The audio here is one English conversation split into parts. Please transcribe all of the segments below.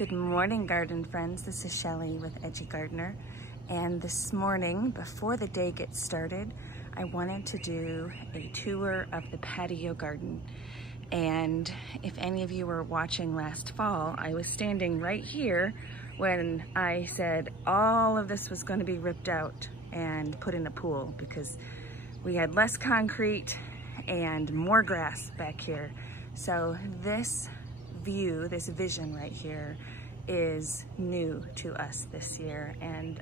Good morning, garden friends. This is Shelly with Edgy Gardner. And this morning, before the day gets started, I wanted to do a tour of the patio garden. And if any of you were watching last fall, I was standing right here when I said all of this was going to be ripped out and put in a pool because we had less concrete and more grass back here. So this view, this vision right here is new to us this year. And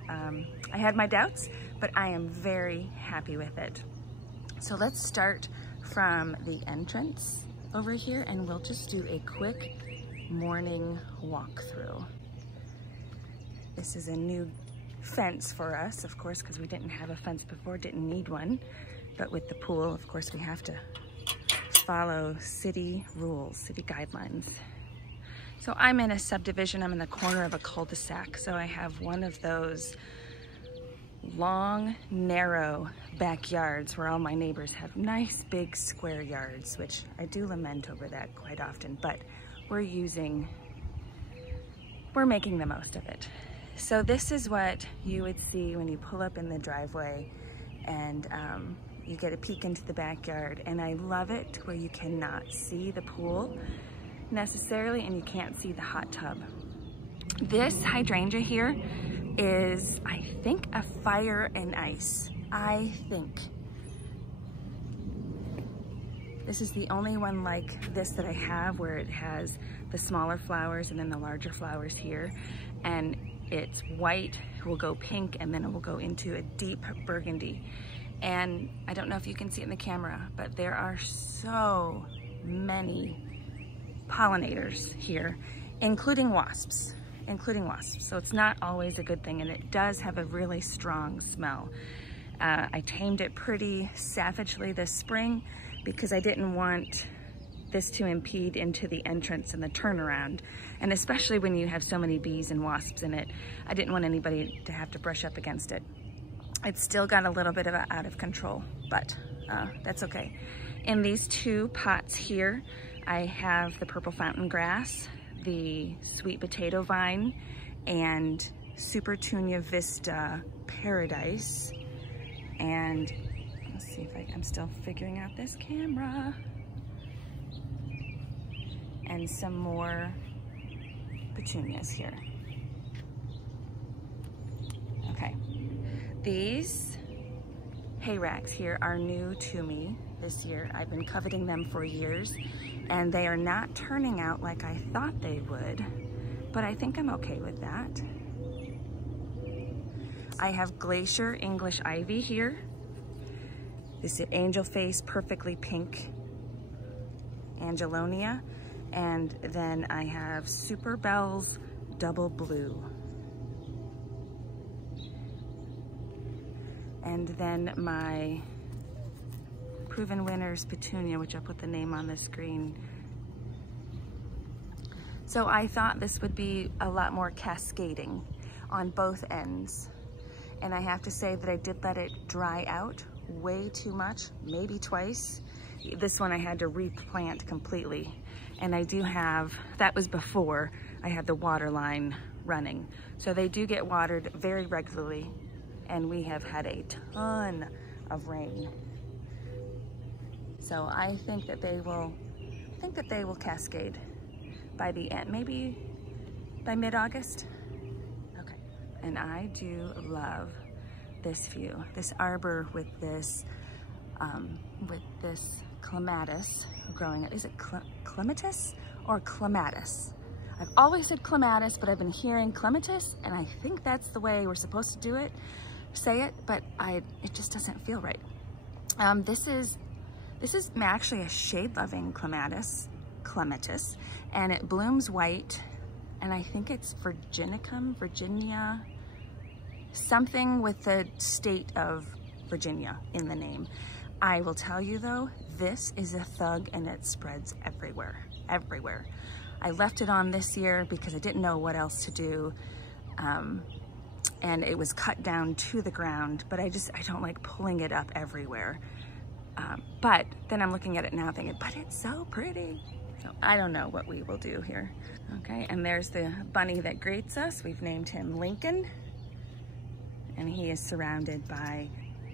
I had my doubts, but I am very happy with it. So let's start from the entrance over here and we'll just do a quick morning walkthrough. This is a new fence for us, of course, because we didn't have a fence before, didn't need one. But with the pool, of course, we have to follow city rules, city guidelines. So I'm in a subdivision, I'm in the corner of a cul-de-sac. So I have one of those long, narrow backyards where all my neighbors have nice, big, square yards, which I do lament over that quite often, but we're making the most of it. So this is what you would see when you pull up in the driveway and you get a peek into the backyard. And I love it where you cannot see the pool necessarily and you can't see the hot tub. This hydrangea here is, I think, a fire and ice. I think. This is the only one like this that I have where it has the smaller flowers and then the larger flowers here. And it's white, will go pink, and then it will go into a deep burgundy. And I don't know if you can see it in the camera, but there are so many pollinators here, including wasps. So it's not always a good thing, and it does have a really strong smell. I tamed it pretty savagely this spring because I didn't want this to impede into the entrance and the turnaround. And especially when you have so many bees and wasps in it, I didn't want anybody to have to brush up against it. It's still got a little bit of out of control, but that's okay. In these two pots here, I have the purple fountain grass, the sweet potato vine, and Super Tunia Vista Paradise. And let's see if I'm still figuring out this camera. And some more petunias here. Okay. These hay racks here are new to me this year. I've been coveting them for years and they are not turning out like I thought they would, but I think I'm okay with that. I have Glacier English Ivy here. This is Angel Face Perfectly Pink Angelonia. And then I have Super Bells Double Blue. And then my Proven Winners Petunia, which I'll put the name on the screen. So I thought this would be a lot more cascading on both ends. And I have to say that I did let it dry out way too much, maybe twice. This one I had to replant completely. And I do have, that was before I had the water line running. So they do get watered very regularly, and we have had a ton of rain. So I think that they will cascade by the end, maybe by mid-August. Okay. And I do love this view, this arbor with this clematis growing. Is it clematis or clematis? I've always said clematis, but I've been hearing clematis, and I think that's the way we're supposed to do it, say it, but it just doesn't feel right. This is actually a shade-loving clematis, and it blooms white, and I think it's Virginia, something with the state of Virginia in the name. I will tell you though, this is a thug and it spreads everywhere. I left it on this year because I didn't know what else to do. And it was cut down to the ground, but I don't like pulling it up everywhere. But then I'm looking at it now thinking, but it's so pretty. So I don't know what we will do here. Okay, and there's the bunny that greets us. We've named him Lincoln. And he is surrounded by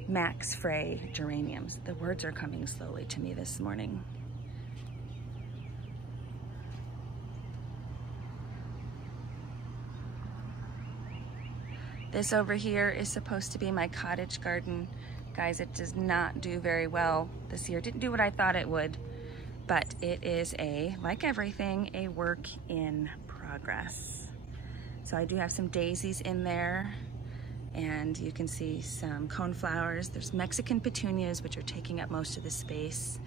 Max Frey geraniums. The words are coming slowly to me this morning. This over here is supposed to be my cottage garden. Guys, it does not do very well this year. Didn't do what I thought it would, but it is like everything, a work in progress. So I do have some daisies in there, and you can see some coneflowers. There's Mexican petunias, which are taking up most of the space.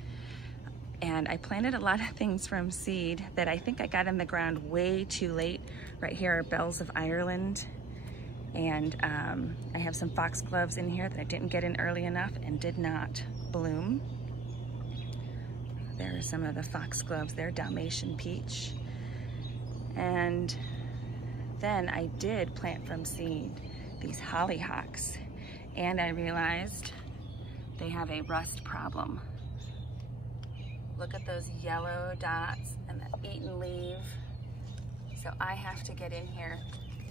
And I planted a lot of things from seed that I think I got in the ground way too late. Right here are bells of Ireland. And I have some foxgloves in here that I didn't get in early enough and did not bloom. There are some of the foxgloves there, Dalmatian peach. And then I did plant from seed these hollyhocks, and I realized they have a rust problem. Look at those yellow dots and that eaten leaf. So I have to get in here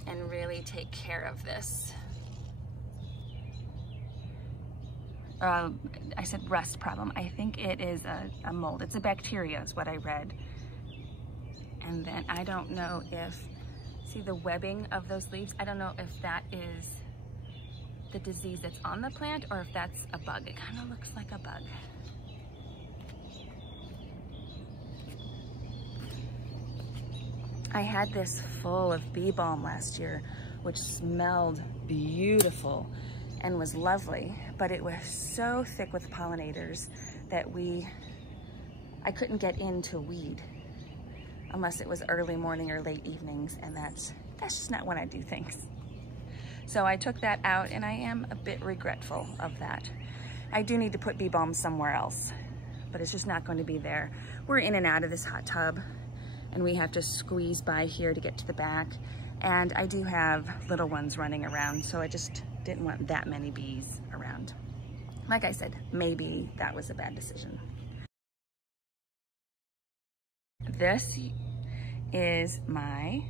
and really take care of this. I said rust problem. I think it is a mold. It's a bacteria is what I read. And then I don't know if, see the webbing of those leaves? I don't know if that is the disease that's on the plant or if that's a bug. It kind of looks like a bug. I had this full of bee balm last year, which smelled beautiful and was lovely, but it was so thick with pollinators that I couldn't get into weed unless it was early morning or late evenings, and that's just not when I do things. So I took that out, and I am a bit regretful of that. I do need to put bee balm somewhere else, but it's just not going to be there. We're in and out of this hot tub, and we have to squeeze by here to get to the back. And I do have little ones running around, so I just didn't want that many bees around. Like I said, maybe that was a bad decision. This is my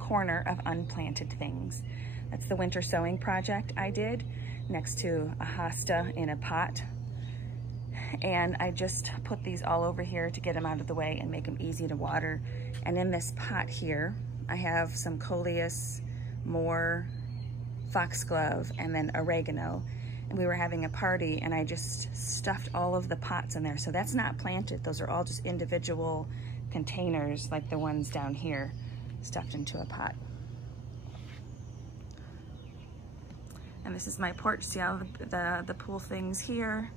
corner of unplanted things. That's the winter sowing project I did next to a hosta in a pot. And I just put these all over here to get them out of the way and make them easy to water. And in this pot here, I have some coleus, more foxglove, and then oregano. And we were having a party, and I just stuffed all of the pots in there. So that's not planted. Those are all just individual containers like the ones down here, stuffed into a pot. And this is my porch. See all the pool things here,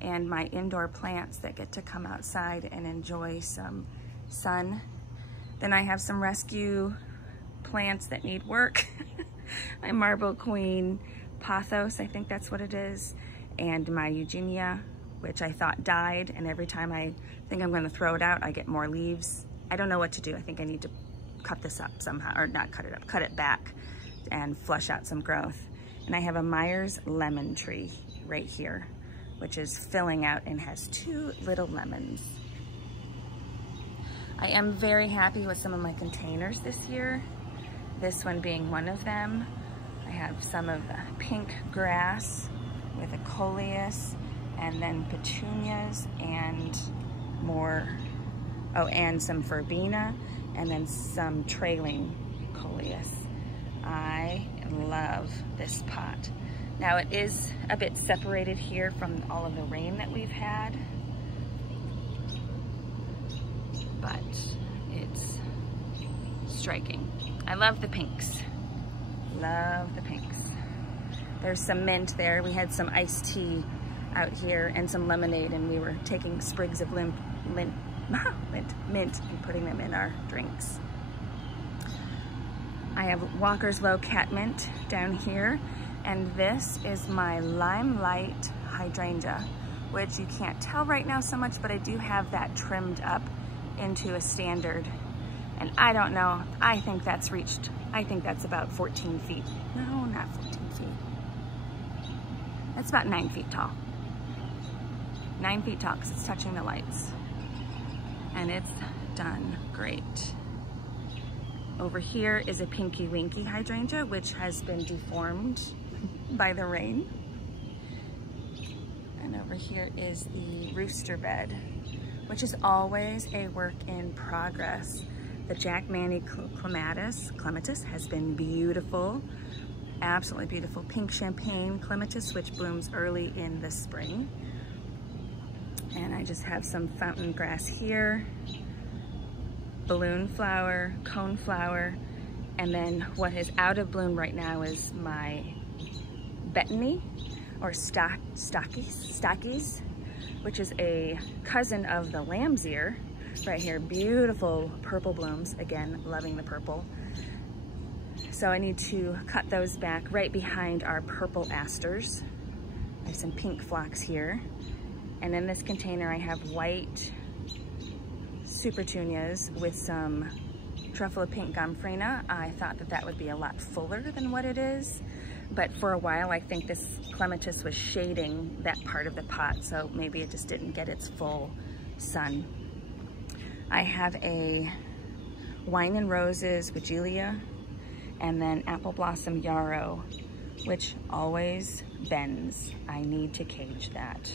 and my indoor plants that get to come outside and enjoy some sun. Then I have some rescue plants that need work. My Marble Queen Pothos, I think that's what it is, and my Eugenia, which I thought died, and every time I think I'm gonna throw it out, I get more leaves. I don't know what to do. I think I need to cut this up somehow, or not cut it up, cut it back and flush out some growth. And I have a Myers lemon tree right here, which is filling out and has 2 little lemons. I am very happy with some of my containers this year, this one being one of them. I have some of the pink grass with a coleus, and then petunias and more, oh, and some verbena, and then some trailing coleus. I love this pot. Now it is a bit separated here from all of the rain that we've had, but it's striking. I love the pinks. Love the pinks. There's some mint there. We had some iced tea out here and some lemonade, and we were taking sprigs of mint and putting them in our drinks. I have Walker's Low Catmint down here, and this is my Limelight Hydrangea, which you can't tell right now so much, but I do have that trimmed up into a standard. And I don't know, I think that's about 14 feet. No, not 14 feet. That's about 9 feet tall. 9 feet tall, because it's touching the lights. and it's done great. Over here is a Pinky Winky hydrangea, which has been deformed by the rain. And over here is the Rooster Bed, which is always a work in progress. The Jack Manny clematis has been beautiful, absolutely beautiful. Pink champagne clematis, which blooms early in the spring. And I just have some fountain grass here, balloon flower, cone flower, and then what is out of bloom right now is my betony, or stockies, which is a cousin of the lamb's ear. Right here, beautiful purple blooms. Again, loving the purple. So I need to cut those back right behind our purple asters. I have some pink phlox here. And in this container, I have white supertunias with some truffle pink gomphrena. I thought that that would be a lot fuller than what it is. But for a while, I think this clematis was shading that part of the pot, so maybe it just didn't get its full sun. I have a Wine and Roses Wigelia, and then Apple Blossom Yarrow, which always bends. I need to cage that.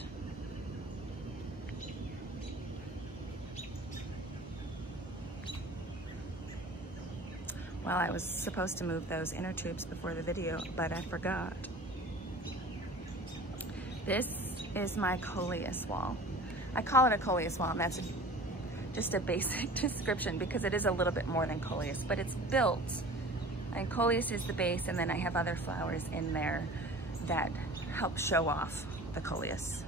Well, I was supposed to move those inner tubes before the video, but I forgot. This is my coleus wall. I call it a coleus wall, and that's just a basic description because it is a little bit more than coleus, but it's built. And coleus is the base, and then I have other flowers in there that help show off the coleus.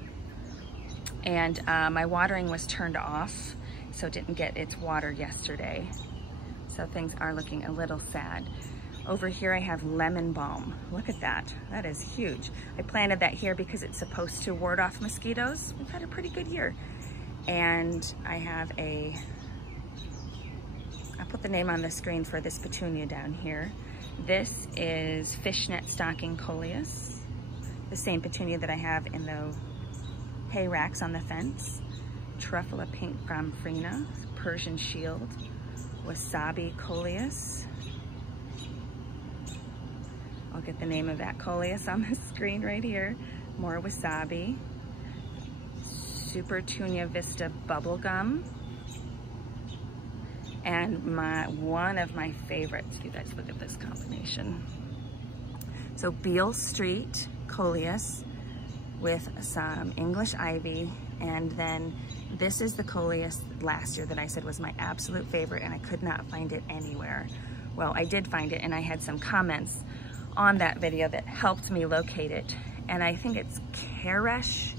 And my watering was turned off, so it didn't get its water yesterday. So things are looking a little sad. Over here I have lemon balm. Look at that, that is huge. I planted that here because it's supposed to ward off mosquitoes. We've had a pretty good year. And I have I'll put the name on the screen for this petunia down here. This is fishnet stocking coleus, the same petunia that I have in the hay racks on the fence. Truffle pink gomphrena, Persian shield, wasabi coleus. I'll get the name of that coleus on the screen right here. More wasabi. Supertunia Vista bubblegum. And one of my favorites, you guys look at this combination. So Beale Street coleus with some English ivy, and then this is the coleus last year that I said was my absolute favorite, and I could not find it anywhere. Well, I did find it, and I had some comments on that video that helped me locate it, and I think it's Karadesh.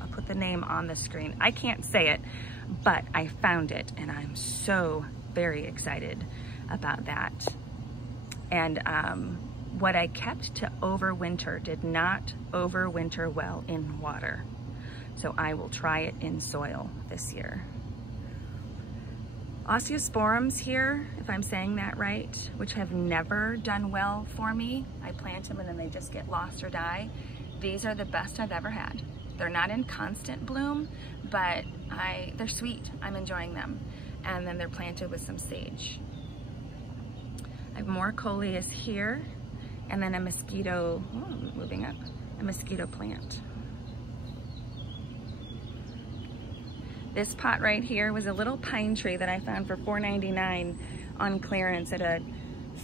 I'll put the name on the screen. I can't say it, but I found it, and I'm so very excited about that. And what I kept to overwinter did not overwinter well in water. So I will try it in soil this year. Osteosporums here, if I'm saying that right, which have never done well for me. I plant them and then they just get lost or die. These are the best I've ever had. They're not in constant bloom, but they're sweet. I'm enjoying them. And then they're planted with some sage. I have more coleus here, and then a mosquito, moving up, a mosquito plant. This pot right here was a little pine tree that I found for $4.99 on clearance at a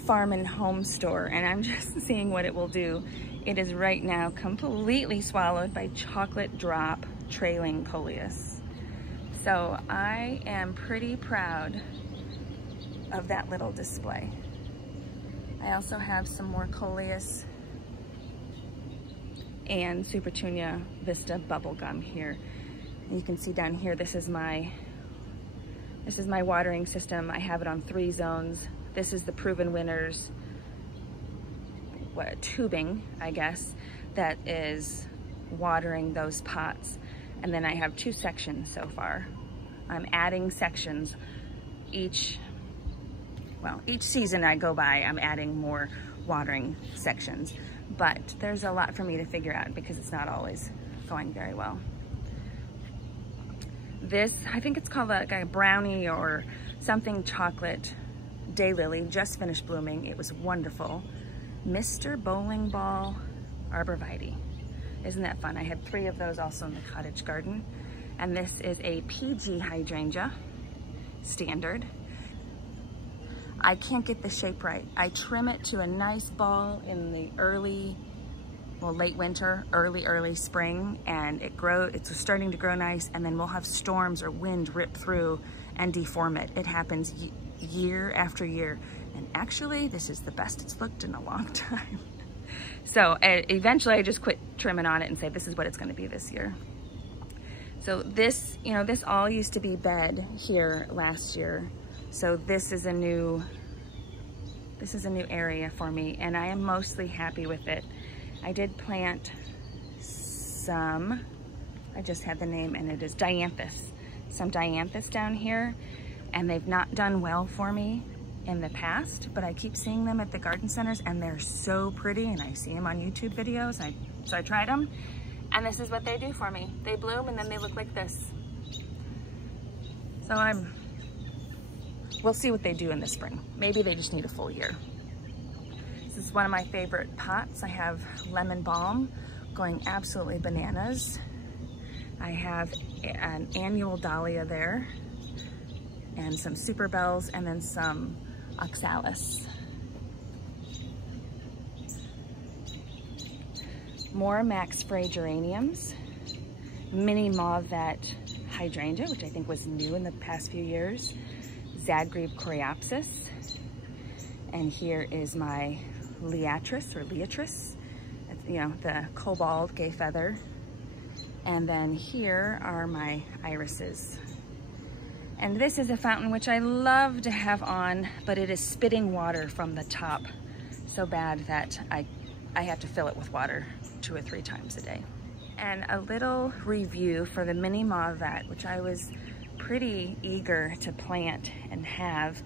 farm and home store, and I'm just seeing what it will do. It is right now completely swallowed by chocolate drop trailing coleus. So I am pretty proud of that little display. I also have some more coleus and Supertunia Vista bubblegum here. You can see down here, this is my watering system. I have it on 3 zones. This is the Proven Winners tubing, I guess, that is watering those pots. And then I have 2 sections so far. I'm adding sections each season I go by, I'm adding more watering sections. But there's a lot for me to figure out because it's not always going very well. this, I think it's called like a brownie or something chocolate daylily, just finished blooming. It was wonderful. Mr. Bowling Ball Arborvitae. Isn't that fun? I had 3 of those also in the cottage garden. And this is a PG hydrangea, standard. I can't get the shape right. I trim it to a nice ball in the early, well, late winter, early spring, and it's starting to grow nice, and then we'll have storms or wind rip through and deform it. It happens year after year. And actually, this is the best it's looked in a long time. So eventually I just quit trimming on it and say, this is what it's gonna be this year. So this, you know, this all used to be bed here last year. So this is a new area for me, and I am mostly happy with it. I did plant some, I just had the name, and it is dianthus. Some dianthus down here, and they've not done well for me in the past, but I keep seeing them at the garden centers, and they're so pretty, and I see them on YouTube videos. So I tried them, and this is what they do for me. They bloom, and then they look like this. So we'll see what they do in the spring. Maybe they just need a full year. This is one of my favorite pots. I have lemon balm going absolutely bananas. I have an annual dahlia there, and some super bells, and then some oxalis. More Max Spray geraniums, mini mauve-vet hydrangea, which I think was new in the past few years, Zagreb coreopsis, and here is my liatris, you know, the cobalt gay feather, and then here are my irises. And this is a fountain which I love to have on, but it is spitting water from the top so bad that I have to fill it with water 2 or 3 times a day. And a little review for the mini mauve-vet, which I was pretty eager to plant and have.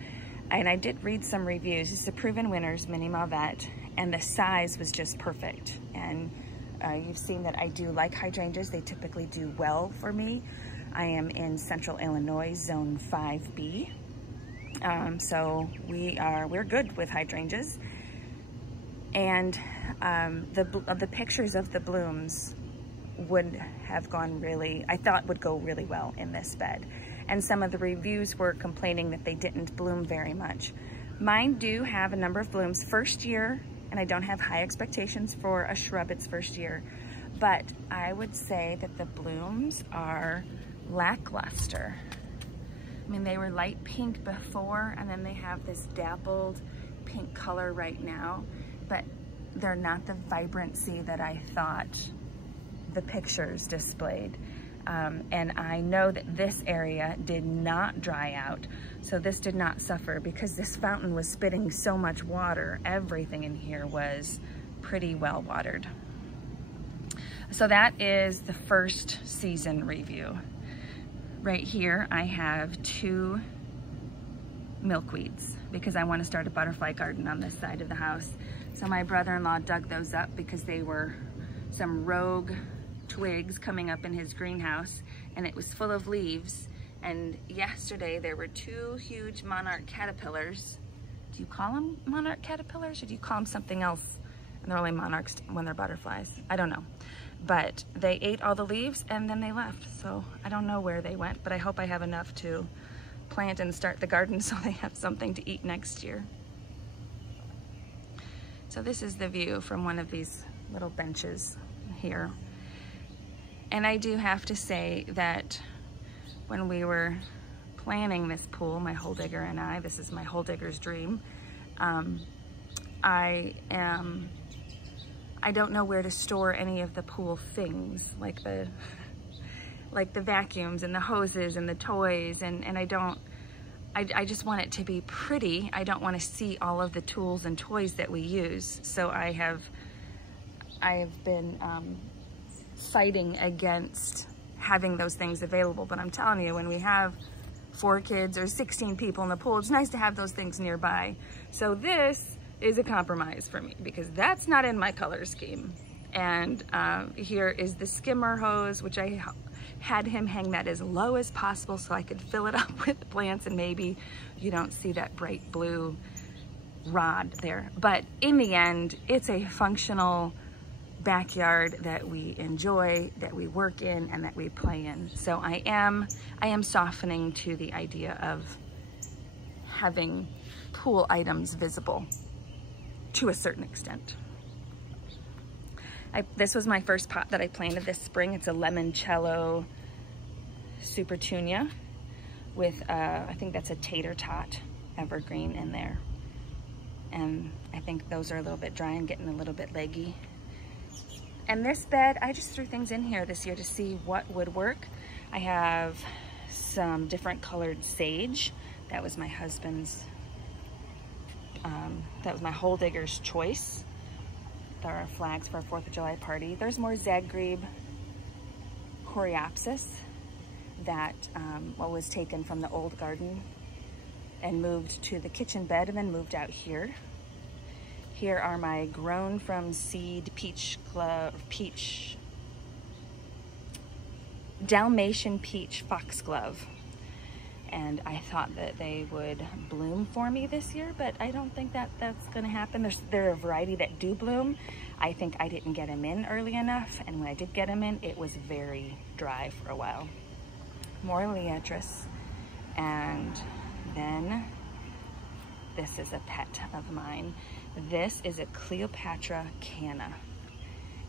And I did read some reviews. It's a proven winners mini mauve-vet, and the size was just perfect. And you've seen that I do like hydrangeas. They typically do well for me. I am in Central Illinois, Zone 5B. So we're good with hydrangeas. And the pictures of the blooms would have gone really, I thought would go really well in this bed. And some of the reviews were complaining that they didn't bloom very much. Mine do have a number of blooms first year, and I don't have high expectations for a shrub its first year, but I would say that the blooms are lackluster. I mean, they were light pink before, and then they have this dappled pink color right now, but they're not the vibrancy that I thought the pictures displayed. And I know that this area did not dry out, so this did not suffer because this fountain was spitting so much water. Everything in here was pretty well watered. So that is the first season review. Right here I have 2 milkweeds because I want to start a butterfly garden on this side of the house. So my brother-in-law dug those up because they were some rogue twigs coming up in his greenhouse, and it was full of leaves. And yesterday there were 2 huge monarch caterpillars. Do you call them monarch caterpillars, or do you call them something else? And they're only monarchs when they're butterflies. I don't know. But they ate all the leaves and then they left. So I don't know where they went, but I hope I have enough to plant and start the garden so they have something to eat next year. So this is the view from one of these little benches here. And I do have to say that when we were planning this pool, my hole digger and I, this is my hole digger's dream, I don't know where to store any of the pool things, like the vacuums and the hoses and the toys, and I just want it to be pretty. I don't want to see all of the tools and toys that we use. So I have been fighting against having those things available. But I'm telling you, when we have 4 kids or 16 people in the pool, it's nice to have those things nearby. So this is a compromise for me because that's not in my color scheme. And here is the skimmer hose, which I had him hang that as low as possible so I could fill it up with plants, and maybe you don't see that bright blue rod there. But in the end, it's a functional backyard that we enjoy, that we work in, and that we play in. So I am softening to the idea of having pool items visible to a certain extent. This was my first pot that I planted this spring. It's a limoncello supertunia with, I think that's a tater tot evergreen in there. And I think those are a little bit dry and getting a little bit leggy. And this bed, I just threw things in here this year to see what would work. I have some different colored sage. That was my husband's, that was my hole digger's choice. There are flags for a 4th of July party. There's more Zagreb coreopsis that was taken from the old garden and moved to the kitchen bed and then moved out here. Here are my grown from seed Dalmatian peach foxglove. And I thought that they would bloom for me this year, but I don't think that that's gonna happen. There are a variety that do bloom. I think I didn't get them in early enough, and when I did get them in, it was very dry for a while. More liatris, and then this is a pet of mine. This is a Cleopatra canna,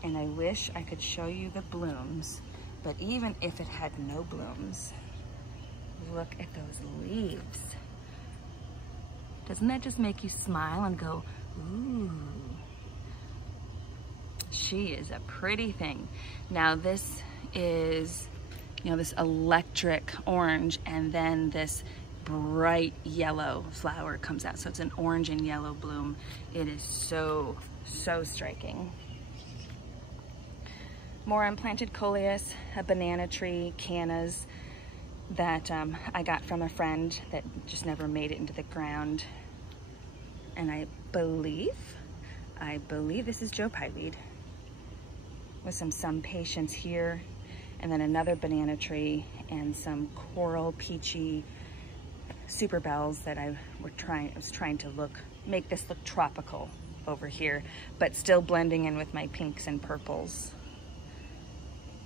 and I wish I could show you the blooms, but even if it had no blooms, look at those leaves. Doesn't that just make you smile and go, ooh? She is a pretty thing. Now this is, you know, this electric orange, and then this bright yellow flower comes out. So it's an orange and yellow bloom. It is so, so striking. More unplanted coleus, a banana tree, cannas, that I got from a friend that just never made it into the ground. And I believe this is Joe Pyeweed with some patience here, and then another banana tree and some coral peachy super bells that I was trying to make this look tropical over here, but still blending in with my pinks and purples.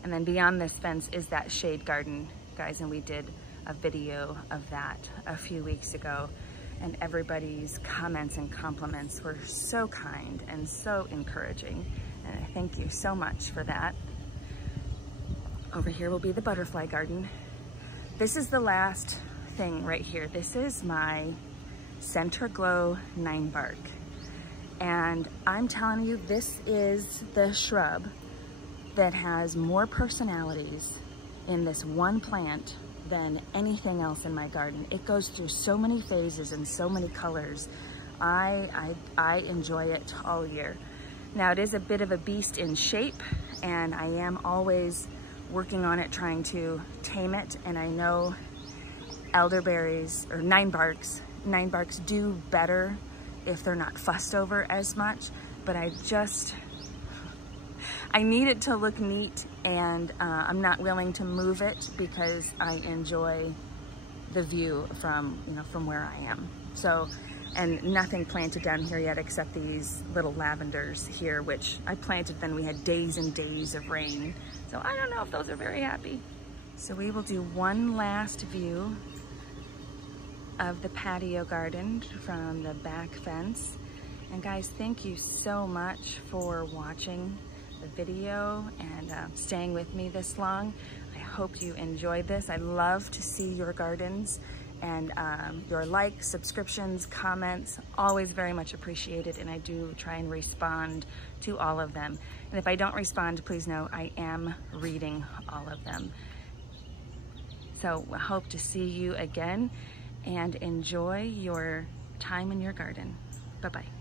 And then beyond this fence is that shade garden, guys, and we did a video of that a few weeks ago, and everybody's comments and compliments were so kind and so encouraging, and I thank you so much for that. Over here will be the butterfly garden. This is the last thing right here. This is my Center Glow 9-bark, and I'm telling you, this is the shrub that has more personalities in this one plant than anything else in my garden. It goes through so many phases and so many colors. I enjoy it all year. Now it is a bit of a beast in shape, and I am always working on it, trying to tame it. And I know elderberries or 9-barks do better if they're not fussed over as much, but I need it to look neat, and I'm not willing to move it because I enjoy the view from where I am. So, and nothing planted down here yet except these little lavenders here, which I planted, then we had days and days of rain. So I don't know if those are very happy. So we will do one last view of the patio garden from the back fence. And guys, thank you so much for watching the video and staying with me this long. I hope you enjoyed this. I love to see your gardens, and your likes, subscriptions, comments, always very much appreciated, and I do try and respond to all of them. And if I don't respond, please know I am reading all of them. So I hope to see you again, and enjoy your time in your garden. Bye-bye.